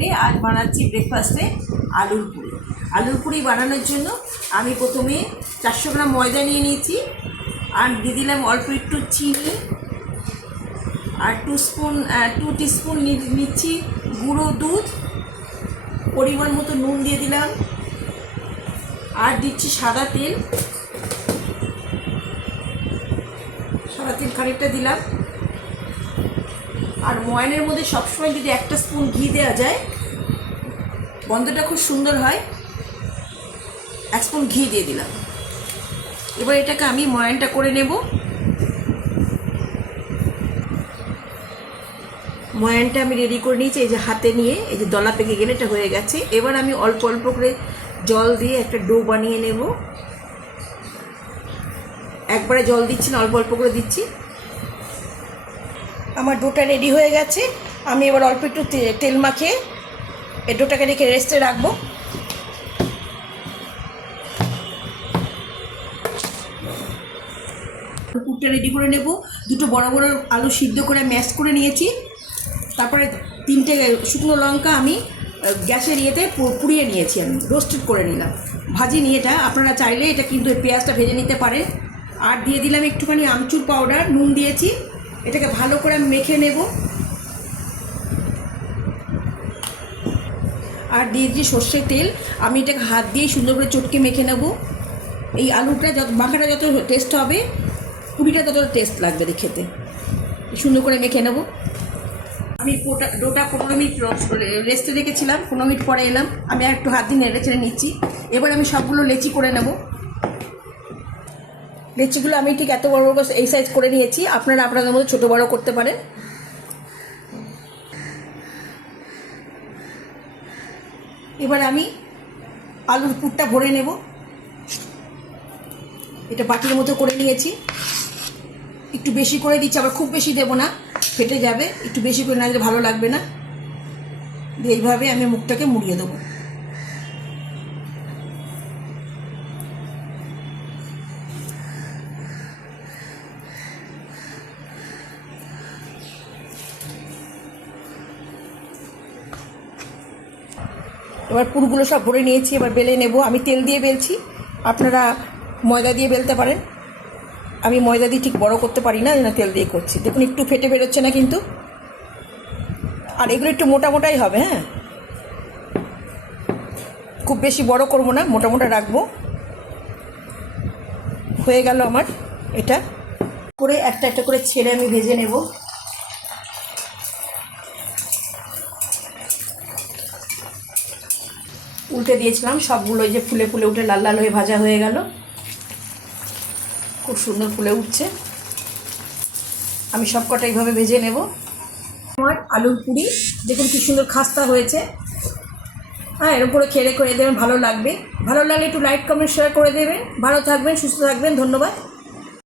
রান্নাঘরে আজ বানাচ্ছি ব্রেকফাস্টে আলুর পুরি। আলুর পুরি বানানোর জন্য আমি প্রথমে 400 গ্রাম ময়দা নিয়ে নিয়েছি, আর দিয়ে দিলাম অল্প একটু চিনি, আর 2 টিস্পুন নিচ্ছি গুঁড়ো দুধ, পরিমাণ মতো নুন দিয়ে দিলাম, আর দিচ্ছি সাদা তেল খানিকটা দিলাম। আর ময়ানের মধ্যে সবসময় যদি 1 স্পুন ঘি দেওয়া যায় গন্ধটা খুব সুন্দর হয়। 1 স্পুন ঘি দিয়ে দিলাম। এবার এটাকে আমি ময়ানটা করে নেব। ময়ানটা আমি রেডি করে নিয়েছি, এই যে হাতে নিয়ে এই যে দলা পেকে গেলে এটা হয়ে গেছে। এবার আমি অল্প অল্প করে জল দিয়ে একটা ডো বানিয়ে নেব। একবারে জল দিচ্ছি না, অল্প অল্প করে দিচ্ছি। আমার ডোটা রেডি হয়ে গেছে। আমি এবার অল্প একটু তেল মাখিয়ে এই ডোটাকে রেখে রেস্টে রাখবো। পুরটা রেডি করে নেব। দুটো বড় বড় আলু সিদ্ধ করে ম্যাশ করে নিয়েছি। তারপরে 3টে শুকনো লঙ্কা আমি গ্যাসের ইয়েতে পুড়িয়ে নিয়েছি, আমি রোস্টেড করে নিলাম, ভাজিনি এটা। আপনারা চাইলে এটা কিন্তু পেঁয়াজটা ভেজে নিতে পারেন। আর দিয়ে দিলাম একটুখানি আমচুর পাউডার, নুন দিয়েছি। এটাকে ভালো করে আমি মেখে নেব। আর দিয়েছি সর্ষের তেল। আমি এটাকে হাত দিয়ে সুন্দর করে চটকে মেখে নেব। এই আলুটা মাখাটা যত টেস্ট হবে, পুরিটা তত টেস্ট লাগবে খেতে। সুন্দর করে মেখে নেব। আমি ডোটা 15 মিনিট রেস্টে রেখেছিলাম। 15 মিনিট পরে এলাম, আমি আর একটু হাত দিয়ে নেড়ে ছেড়ে নিচ্ছি। এবার আমি সবগুলো লেচি করে নেব। লেচিগুলো আমি ঠিক এত বড় বড় এই সাইজ করে নিয়েছি। আপনারা আপনাদের মধ্যে ছোটো বড়ো করতে পারেন। এবার আমি আলুর পুরটা ভরে নেব। এটা বাটির মতো করে নিয়েছি। একটু বেশি করে দিচ্ছি, আবার খুব বেশি দেবো না, ফেটে যাবে। একটু বেশি করে না দিলে ভালো লাগবে না। এইভাবে আমি মুখটাকে মুড়িয়ে দেবো। এবার পুরগুলো সব ভরে নিয়েছি। এবার বেলে নেব। আমি তেল দিয়ে বেলছি, আপনারা ময়দা দিয়ে বেলতে পারেন। আমি ময়দা দিয়ে ঠিক বড় করতে পারি না, তেল দিয়ে করছি। দেখুন একটু ফেটে বেরোচ্ছে না কিন্তু। আর এগুলো একটু মোটা মোটাই হবে। হ্যাঁ, খুব বেশি বড় করব না, মোটা মোটা রাখবো। হয়ে গেল আমার এটা করে। একটা একটা করে ছেড়ে আমি ভেজে নেব। উল্টে দিয়েছিলাম সবগুলো, এই যে ফুলে ফুলে উঠে লাল লাল হয়ে ভাজা হয়ে গেল। খুব সুন্দর ফুলে উঠছে। আমি সব কটা এইভাবে ভেজে নেব। আমার আলুর পুরি দেখুন কি সুন্দর খাস্তা হয়েছে। হ্যাঁ, এর উপরে খেলে করে দেবেন, ভালো লাগবে। ভালো লাগলে একটু লাইক কমেন্ট শেয়ার করে দেবেন। ভালো থাকবেন, সুস্থ থাকবেন। ধন্যবাদ।